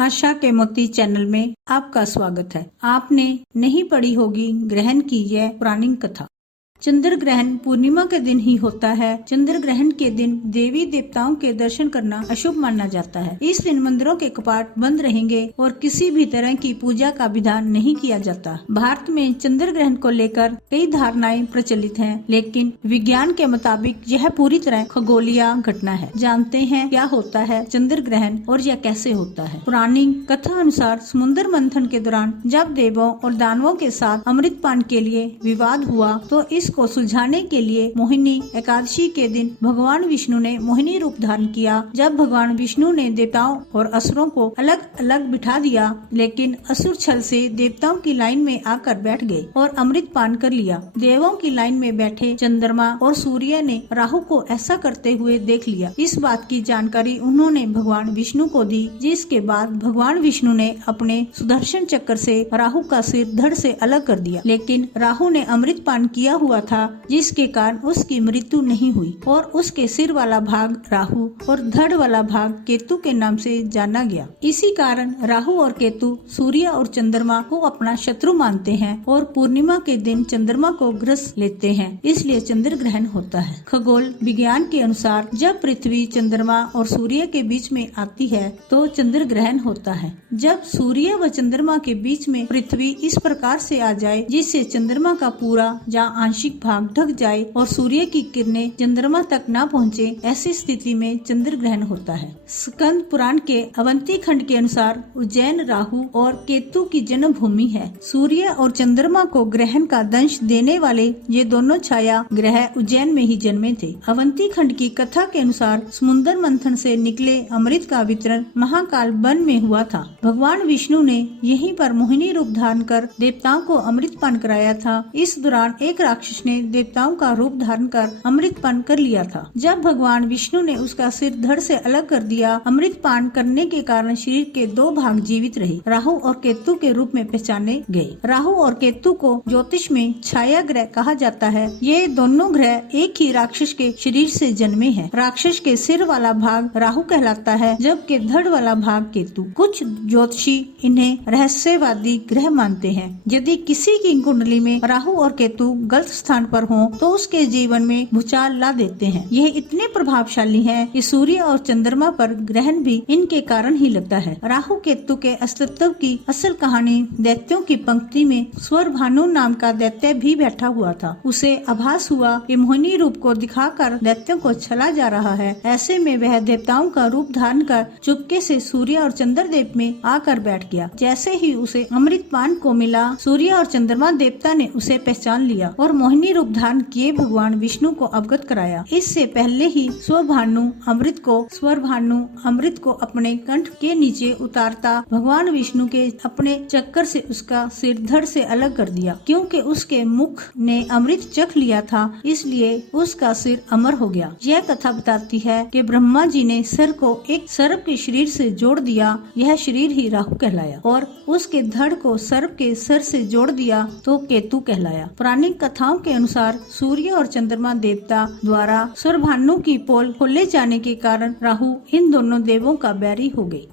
आशा के मोती चैनल में आपका स्वागत है। आपने नहीं पढ़ी होगी ग्रहण की यह पौराणिक कथा। चंद्र ग्रहण पूर्णिमा के दिन ही होता है। चंद्र ग्रहण के दिन देवी देवताओं के दर्शन करना अशुभ माना जाता है। इस दिन मंदिरों के कपाट बंद रहेंगे और किसी भी तरह की पूजा का विधान नहीं किया जाता। भारत में चंद्र ग्रहण को लेकर कई धारणाएं प्रचलित हैं, लेकिन विज्ञान के मुताबिक यह पूरी तरह खगोलीय घटना है। जानते हैं क्या होता है चंद्र ग्रहण और यह कैसे होता है। पौराणिक कथा अनुसार समुद्र मंथन के दौरान जब देवों और दानवों के साथ अमृत पान के लिए विवाद हुआ तो इसको सुलझाने के लिए मोहिनी एकादशी के दिन भगवान विष्णु ने मोहिनी रूप धारण किया। जब भगवान विष्णु ने देवताओं और असुरों को अलग अलग बिठा दिया, लेकिन असुर छल से देवताओं की लाइन में आकर बैठ गए और अमृत पान कर लिया। देवों की लाइन में बैठे चंद्रमा और सूर्य ने राहु को ऐसा करते हुए देख लिया। इस बात की जानकारी उन्होंने भगवान विष्णु को दी, जिसके बाद भगवान विष्णु ने अपने सुदर्शन चक्र से राहु का सिर धड़ से अलग कर दिया। लेकिन राहु ने अमृत पान किया हुआ था, जिसके कारण उसकी मृत्यु नहीं हुई और उसके सिर वाला भाग राहु और धड़ वाला भाग केतु के नाम से जाना गया। इसी कारण राहु और केतु सूर्य और चंद्रमा को अपना शत्रु मानते हैं और पूर्णिमा के दिन चंद्रमा को ग्रस लेते हैं, इसलिए चंद्र ग्रहण होता है। खगोल विज्ञान के अनुसार जब पृथ्वी चंद्रमा और सूर्य के बीच में आती है तो चंद्र ग्रहण होता है। जब सूर्य व चंद्रमा के बीच में पृथ्वी इस प्रकार से आ जाए जिससे चंद्रमा का पूरा या आंशिक भाग ढक जाए और सूर्य की किरणें चंद्रमा तक न पहुँचे, ऐसी स्थिति में चंद्र ग्रहण होता है। स्कंद पुराण के अवंती खंड के अनुसार उज्जैन राहु और केतु की जन्म भूमि है। सूर्य और चंद्रमा को ग्रहण का दंश देने वाले ये दोनों छाया ग्रह उज्जैन में ही जन्मे थे। अवंती खंड की कथा के अनुसार समुद्र मंथन से निकले अमृत का वितरण महाकाल वन में हुआ था। भगवान विष्णु ने यहीं पर मोहिनी रूप धारण कर देवताओं को अमृत पान कराया था। इस दौरान एक राक्षस ने देवताओं का रूप धारण कर अमृत पान कर लिया था। जब भगवान विष्णु ने उसका सिर धड़ से अलग कर दिया, अमृत पान करने के कारण शरीर के दो भाग जीवित रहे, राहु और केतु के रूप में पहचाने गए। राहु और केतु को ज्योतिष में छाया ग्रह कहा जाता है। ये दोनों ग्रह एक ही राक्षस के शरीर से जन्मे हैं। राक्षस के सिर वाला भाग राहु कहलाता है, जबकि धड़ वाला भाग केतु। कुछ ज्योतिषी इन्हें रहस्यवादी ग्रह मानते हैं। यदि किसी की कुंडली में राहु और केतु गलत स्थान पर हों तो उसके जीवन में भूचाल ला देते हैं। यह इतने प्रभावशाली हैं कि सूर्य और चंद्रमा पर ग्रहण भी इनके कारण ही लगता है। राहु केतु के अस्तित्व की असल कहानी दैत्यों की पंक्ति में स्वर भानु नाम का दैत्य भी बैठा हुआ था। उसे आभास हुआ कि मोहिनी रूप को दिखाकर दैत्यों को छला जा रहा है। ऐसे में वह देवताओं का रूप धारण कर चुपके से सूर्य और चंद्रदेव में आकर बैठ गया। जैसे ही उसे अमृत पान को मिला, सूर्य और चंद्रमा देवता ने उसे पहचान लिया और मोहिनी रूप धारण किए भगवान विष्णु को अवगत कराया। इससे पहले ही स्वर भानु अमृत को अपने कंठ के नीचे उतारता भगवान विष्णु के अपने चक्कर से उसका सिर धड़ से अलग कर दिया। क्योंकि उसके मुख ने अमृत चख लिया था, इसलिए उसका सिर अमर हो गया। यह कथा बताती है कि ब्रह्मा जी ने सिर को एक सर्प के शरीर से जोड़ दिया। यह शरीर ही राहु कहलाया और उसके धड़ को सर्प के सर से जोड़ दिया तो केतु कहलाया। पौराणिक कथाओं के अनुसार सूर्य और चंद्रमा देवता द्वारा स्वर भानु की पोल खोले जाने के कारण राहु इन दोनों देवों का बैरी हो गए।